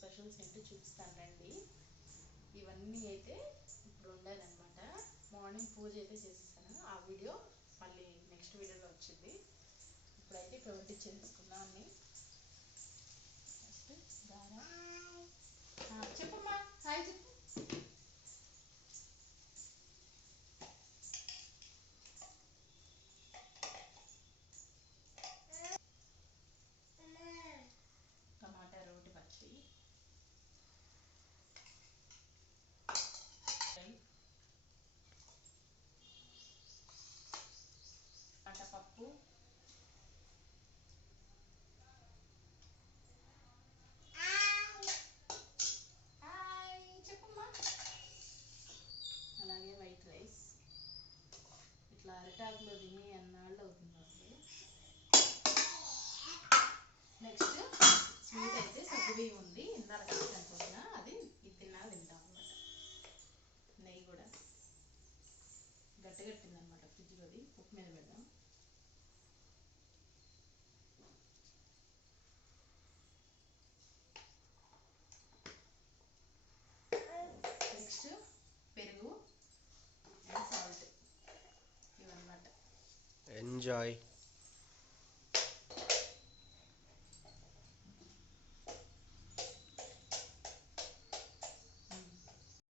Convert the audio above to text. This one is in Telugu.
స్పెషల్స్ ఏంటో చూపిస్తాను రండి. ఇవన్నీ అయితే ఇప్పుడు ఉండాలన్నమాట. మార్నింగ్ పూజ అయితే చేసేసాను, ఆ వీడియో మళ్ళీ నెక్స్ట్ వీడియోలో వచ్చింది. ఇప్పుడైతే ఇక్కడ వడ్డించేసుకున్నాం అన్ని. ఫస్ట్ దారా చెప్పమ్మా, హాయ్ చెప్పు. టమాటా రోటి పచ్చడి, పప్పు, అలాగే వైట్ రైస్. ఇట్లా అరిటాకులో తిని అన్నాళ్ళు అవుతుంది అసలు. నెక్స్ట్ స్వీట్ అయితే సగ్గుబియ్యం ఉంది, ఇందాక అనుకుంటున్నా, అది ఇది తిన్నా తింటాం అనమాట. నెయ్యి కూడా గట్టిగట్టిందనమాట ఫ్రిడ్జ్లో, అది ఉప్పు మీద పెడదాం. నెక్స్ట్ పెరుగు అండ్ సాల్ట్, ఇవన్నమాట. ఎంజాయ్.